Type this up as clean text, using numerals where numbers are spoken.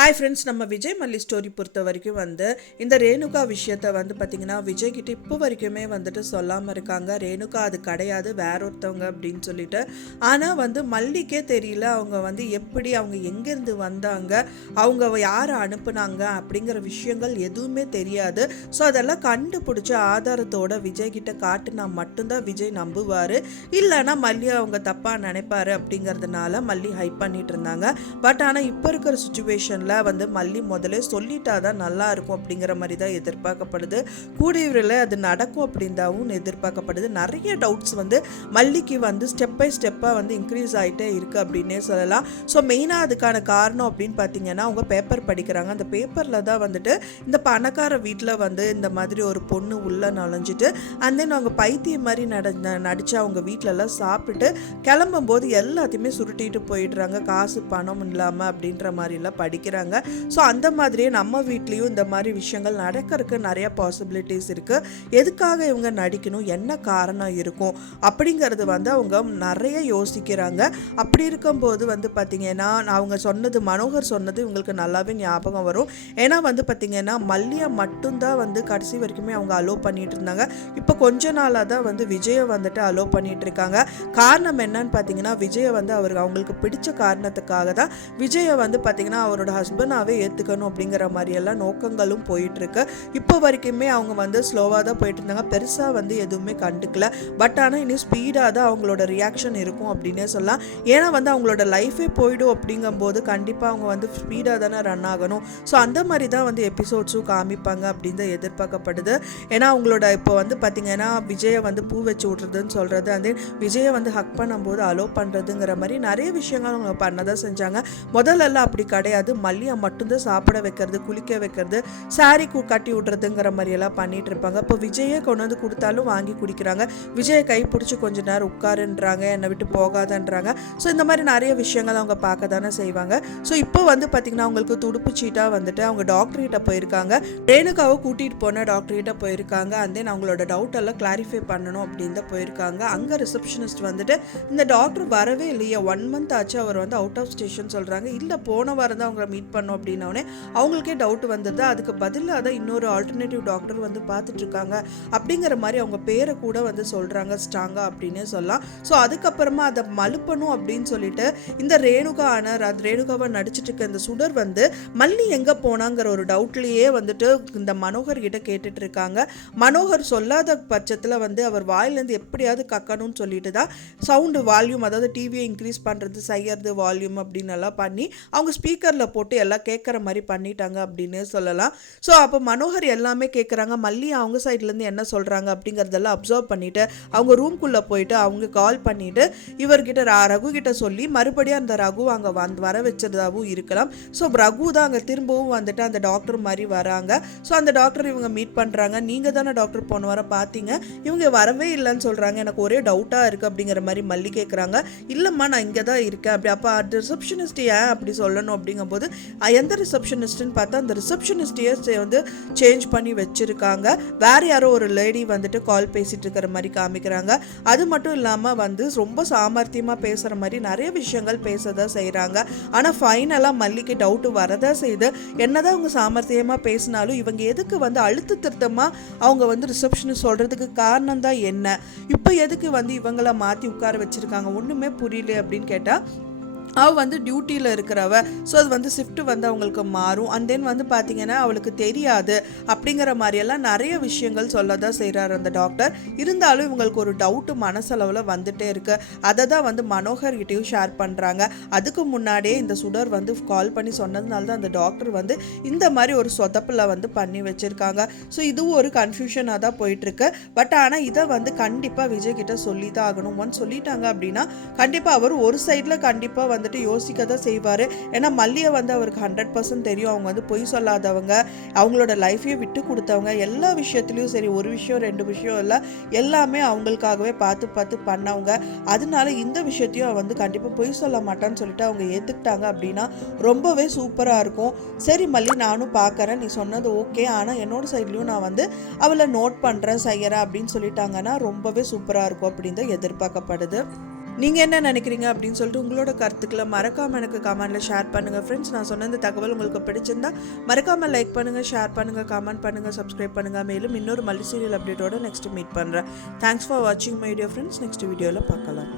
Hi friends, நம்ம விஜய் மல்லி story பொறுத்த வரைக்கும் இந்த ரேணுகா விஷயத்தை பார்த்திங்கன்னா விஜய் கிட்ட இப்போ வரைக்குமே சொல்லாமல் இருக்காங்க. ரேணுகா அது கிடையாது, வேற ஒருத்தவங்க அப்படின்னு சொல்லிட்டு. ஆனால் மல்லிக்கே தெரியல அவங்க எப்படி, அவங்க எங்கேருந்து வந்தாங்க, அவங்க யாரை அனுப்புனாங்க அப்படிங்கிற விஷயங்கள் எதுவுமே தெரியாது. ஸோ அதெல்லாம் கண்டுபிடிச்சி ஆதாரத்தோட விஜய் கிட்ட காட்டுனா மட்டும்தான் விஜய் நம்புவார். இல்லைன்னா மல்லி அவங்க தப்பாக நினைப்பாரு அப்படிங்கிறதுனால மல்லி ஹைப் பண்ணிட்டு இருந்தாங்க. பட் ஆனால் இப்போ இருக்கிற சுச்சுவேஷன் மல்லி முதல்ல சொல்லிட்டாதான் நல்லா இருக்கும் அப்படிங்கிற மாதிரி தான் எதிர்பார்க்கப்படுது. கூடிய விரைவில் அது நடக்கும் அப்படின்தாவும் எதிர்பார்க்கப்படுது. நிறைய டவுட்ஸ் மல்லிக்கு ஸ்டெப் பை ஸ்டெப்பாக இன்க்ரீஸ் ஆகிட்டே இருக்கு அப்படின்னே சொல்லலாம். ஸோ மெயினாக அதுக்கான காரணம் அப்படின்னு பார்த்தீங்கன்னா அவங்க பேப்பர் படிக்கிறாங்க. அந்த பேப்பரில் தான் இந்த பணக்கார வீட்டில் இந்த மாதிரி ஒரு பொண்ணு உள்ள நுழைஞ்சிட்டு அண்ட் தென் அவங்க பைத்தியம் மாதிரி நடிச்சு அவங்க வீட்டிலலாம் சாப்பிட்டுட்டு கிளம்பும் போது எல்லாத்தையுமே சுருட்டிட்டு போயிடுறாங்க, காசு பணம் இல்லாமல் அப்படின்ற மாதிரிலாம் படிக்கிறாங்க. ஸோ அந்த மாதிரியே நம்ம வீட்லேயும் இந்த மாதிரி விஷயங்கள் நடக்கிறதுக்கு நிறைய பாசிபிலிட்டிஸ் இருக்குது. எதுக்காக இவங்க நடிக்கணும், என்ன காரணம் இருக்கும் அப்படிங்கிறது அவங்க நிறைய யோசிக்கிறாங்க. அப்படி இருக்கும்போது பார்த்திங்கன்னா அவங்க சொன்னது, மனோகர் சொன்னது இவங்களுக்கு நல்லாவே ஞாபகம் வரும். ஏன்னா பார்த்திங்கன்னா மல்லியை மட்டும்தான் கடைசி வரைக்குமே அவங்க அலோவ் பண்ணிட்டு இருந்தாங்க. இப்போ கொஞ்ச நாளாக தான் விஜயை அலோவ் பண்ணிட்டு இருக்காங்க. காரணம் என்னன்னு பார்த்தீங்கன்னா விஜயை அவங்களுக்கு பிடிச்ச காரணத்துக்காக தான் விஜயை பார்த்திங்கன்னா அவரோட ஹஸ்பண்டாகவே ஏற்றுக்கணும் அப்படிங்கிற மாதிரியெல்லாம் நோக்கங்களும் போயிட்டுருக்கு. இப்போ வரைக்குமே அவங்க ஸ்லோவாக தான் போயிட்டு இருந்தாங்க, பெருசாக எதுவுமே கண்டுக்கல. பட் ஆனால் இனி ஸ்பீடாக தான் அவங்களோட ரியாக்ஷன் இருக்கும் அப்படின்னே சொல்லலாம். ஏன்னா அவங்களோட லைஃபே போயிடும் அப்படிங்கும்போது கண்டிப்பாக அவங்க ஸ்பீடாக தானே ரன் ஆகணும். ஸோ அந்த மாதிரி தான் எபிசோட்ஸும் காமிப்பாங்க அப்படின்னு தான் எதிர்பார்க்கப்படுது. ஏன்னா அவங்களோட இப்போ பார்த்திங்கன்னா விஜயை பூ வச்சு விட்றதுன்னு சொல்கிறது, அந்த விஜயை ஹக் பண்ணும்போது அலோவ் பண்ணுறதுங்கிற மாதிரி நிறைய விஷயங்கள் அவங்க பண்ணதான் செஞ்சாங்க. முதல்லலாம் அப்படி கிடையாது, மல்லியை மட்டும்தான் சாப்பிட வைக்கிறது, குளிக்க வைக்கிறது, சாரி கட்டி விட்றதுங்கிற மாதிரியெல்லாம் பண்ணிட்டு இருப்பாங்க. இப்போ விஜயை கொண்டு கொடுத்தாலும் வாங்கி குடிக்கிறாங்க, விஜயை கை பிடிச்சி கொஞ்ச நேரம் உட்காருன்றாங்க, என்னை விட்டு போகாதன்றாங்க. ஸோ இந்த மாதிரி நிறைய விஷயங்கள் அவங்க பார்க்க தானே செய்வாங்க. ஸோ இப்போ பார்த்திங்கன்னா அவங்களுக்கு துடுப்பு சீட்டாக அவங்க டாக்டர்கிட்ட போயிருக்காங்க. ரேணுகாவை கூட்டிகிட்டு போன டாக்டர்கிட்ட போயிருக்காங்க. அண்ட் தென் அவங்களோட டவுட் எல்லாம் கிளாரிஃபை பண்ணணும் அப்படின்னு தான் போயிருக்காங்க. அங்கே ரிசப்ஷனிஸ்ட் இந்த டாக்டர் வரவே இல்லையே, 1 month ஆச்சு, அவர் அவுட் ஆஃப் ஸ்டேஷன் சொல்கிறாங்க. இல்லை போன வாரம் தான் அவங்கள மீட் பண்ணோம் அப்படின்னோடனே அவங்களுக்கே டவுட் வந்தது. அதுக்கு பதிலாக தான் இன்னொரு ஆல்டர்னேட்டிவ் டாக்டர் பார்த்துட்டு இருக்காங்க அப்படிங்கிற மாதிரி அவங்க பேரை கூட சொல்கிறாங்க ஸ்ட்ராங்கா அப்படின்னே சொல்லலாம். ஸோ அதுக்கப்புறமா அதை மலுப்பணும் அப்படின்னு சொல்லிட்டு இந்த ரேணுகாவை நடிச்சிட்டு இருக்க இந்த சுடர் மல்லி எங்கே போனாங்கிற ஒரு டவுட்லேயே இந்த மனோகர் கிட்ட கேட்டுட்டு இருக்காங்க. மனோகர் சொல்லாத பட்சத்தில் அவர் வாயிலேருந்து எப்படியாவது கக்கணும்னு சொல்லிட்டு தான் சவுண்டு வால்யூம், அதாவது டிவியை இன்க்ரீஸ் பண்ணுறது, செய்யறது வால்யூம் அப்படின்னு எல்லாம் பண்ணி அவங்க ஸ்பீக்கரில் போட்டு எல்லாம் கேட்குற மாதிரி பண்ணிட்டாங்க அப்படின்னு சொல்லலாம். ஸோ அப்போ மனோகர் எல்லாமே கேட்குறாங்க. மல்லி அவங்க சைட்லேருந்து என்ன சொல்கிறாங்க அப்படிங்கிறதெல்லாம் அப்சர்வ் பண்ணிவிட்டு அவங்க ரூம்குள்ளே போயிட்டு அவங்க கால் பண்ணிவிட்டு இவர்கிட்ட ரகு கிட்ட சொல்லி மறுபடியும் அந்த ரகு அங்கே வர வச்சதாகவும் இருக்கலாம். ஸோ ரகு தான் அங்கே திரும்பவும் அந்த டாக்டர் மாதிரி வராங்க. ஸோ அந்த டாக்டர் இவங்க மீட் பண்ணுறாங்க. நீங்கள் தானே டாக்டர் போன வாரம் பார்த்தீங்க, இவங்க வரவே இல்லைன்னு சொல்கிறாங்க, எனக்கு ஒரே டவுட்டாக இருக்குது அப்படிங்கிற மாதிரி மல்லி கேட்குறாங்க. இல்லைம்மா நான் இங்கே தான் இருக்கேன் அப்படி. அப்போ ரிசப்ஷனிஸ்ட் ஏன் அப்படி சொல்லணும் அப்படிங்கும்போது எந்த ரிசப்ஷனிஸ்ட்னு பார்த்தா அந்த ரிசப்ஷனிஸ்டையே சேஞ்ச் பண்ணி வச்சுருக்காங்க. வேறு யாரோ ஒரு லேடி கால் பேசிகிட்டு இருக்கிற மாதிரி காமிக்கிறாங்க. அது மட்டும் இல்லாமல் ரொம்ப சாமர்த்தியமாக பேசுகிற மாதிரி நிறைய விஷயங்கள் பேசதான் செய்கிறாங்க. ஆனால் ஃபைனலாக மல்லிக்கு டவுட்டு வரதான் செய்யுது. என்னதான் அவங்க சாமர்த்தியமாக பேசினாலும் இவங்க எதுக்கு அழுத்த திருத்தமாக அவங்க ரிசப்ஷனிஸ்ட் சொல்கிறதுக்கு காரணம் தான் என்ன, இப்போ எதுக்கு இவங்கள மாற்றி உட்கார வச்சுருக்காங்க ஒன்றுமே புரியல அப்படின்னு கேட்டால் அவள் டியூட்டியில் இருக்கிறவ. ஸோ அது ஷிஃப்ட்டு அவங்களுக்கு மாறும். அண்ட் தென் பார்த்தீங்கன்னா அவளுக்கு தெரியாது அப்படிங்கிற மாதிரியெல்லாம் நிறைய விஷயங்கள் சொல்ல தான் செய்கிறார் அந்த டாக்டர். இருந்தாலும் இவங்களுக்கு ஒரு டவுட்டு மனசளவில் வந்துட்டே இருக்கு. அதை தான் மனோகர்கிட்டையும் ஷேர் பண்ணுறாங்க. அதுக்கு முன்னாடியே இந்த சுடர் கால் பண்ணி சொன்னதுனால தான் அந்த டாக்டர் இந்த மாதிரி ஒரு சொதப்பில் பண்ணி வச்சுருக்காங்க. ஸோ இதுவும் ஒரு கன்ஃபியூஷனாக தான் போயிட்டுருக்கு. பட் ஆனால் இதை கண்டிப்பாக விஜய் கிட்ட சொல்லி தான் ஆகணும். ஒன்ஸ் சொல்லிட்டாங்க அப்படின்னா கண்டிப்பாக அவர் ஒரு சைடில் கண்டிப்பாக யோசிக்க தான் செய்வார். ஏன்னா மல்லியை அவருக்கு 100% தெரியும். அவங்க பொய் சொல்லாதவங்க, அவங்களோட லைஃபையே விட்டு கொடுத்தவங்க, எல்லா விஷயத்துலையும் சரி, ஒரு விஷயம் 2 விஷயம் இல்லை, எல்லாமே அவங்களுக்காகவே பார்த்து பண்ணவங்க. அதனால இந்த விஷயத்தையும் கண்டிப்பாக பொய் சொல்ல மாட்டான்னு சொல்லிட்டு அவங்க ஏற்றுக்கிட்டாங்க அப்படின்னா ரொம்பவே சூப்பராக இருக்கும். சரி மல்லி நானும் பார்க்குறேன், நீ சொன்னது ஓகே, ஆனால் என்னோட சைட்லேயும் நான் அவளை நோட் பண்ணுறேன் செய்கிறேன் அப்படின்னு சொல்லிட்டாங்கன்னா ரொம்பவே சூப்பராக இருக்கும் அப்படின்னு தான் எதிர்பார்க்கப்படுது. நீங்கள் என்ன நினைக்கிறீங்க அப்படின்னு சொல்லிட்டு உங்களோட கருத்துக்களை மறக்காமல் எனக்கு கமெண்ட்டில் ஷேர் பண்ணுங்கள் ஃப்ரெண்ட்ஸ். நான் சொன்ன இந்த தகவல் உங்களுக்கு பிடிச்சிருந்தா மறக்காமல் லைக் பண்ணுங்கள், ஷேர் பண்ணுங்கள், கமெண்ட் பண்ணுங்கள், சப்ஸ்கிரைப் பண்ணுங்கள். மேலும் இன்னொரு மல்லி சீரியல் அப்டேட்டோட நெக்ஸ்ட் மீட் பண்ணுறேன். தேங்க்ஸ் ஃபார் வாட்சிங் மை டியர் ஃப்ரெண்ட்ஸ். நெக்ஸ்ட் வீடியோவில் பார்க்கலாம்.